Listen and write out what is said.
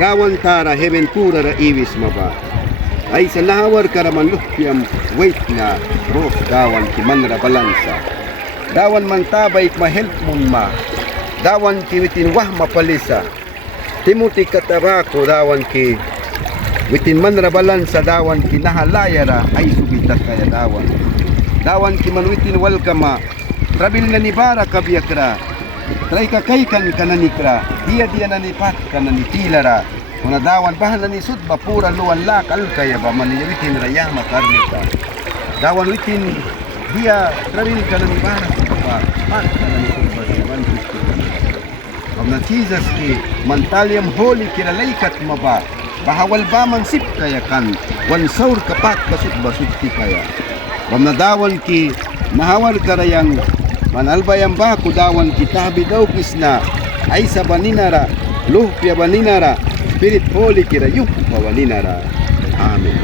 Kawan tara heaven pura ra iwis maba. Ay sa nahawar karaman luhyam wait nga roh dawan ki manra balansa. Dawan man tabay ma-help mun ma. Dawan ki witin wah mapalisa. Timuti katabako dawan ki witin manra balansa dawan ki nahalayara ay subitak kaya dawan. Dawan ki man witin welcome. Trabil na ni bara kabiyakra. Try kakaykan kananikra. Dia nanipat kananitilara. Kuna dawan bahan na ni sudba pura luwan lakal kaya ba maniyawitin rayama karnita. Dawan witin dia trabil kananibara pa. Pat kananisulba siwan gusto. Pagna Jesus ki mantaliam holy kinalaykat maba. Bahawal ba man sip kaya kan. Wan saur kapat basut ti kaya. Pagna dawan ki nahawal karayang manalbayang ba kudawan kitabi daw kisna ay sa baninara luhpya baninara spirit holy kira yuh pawaninara. Amen.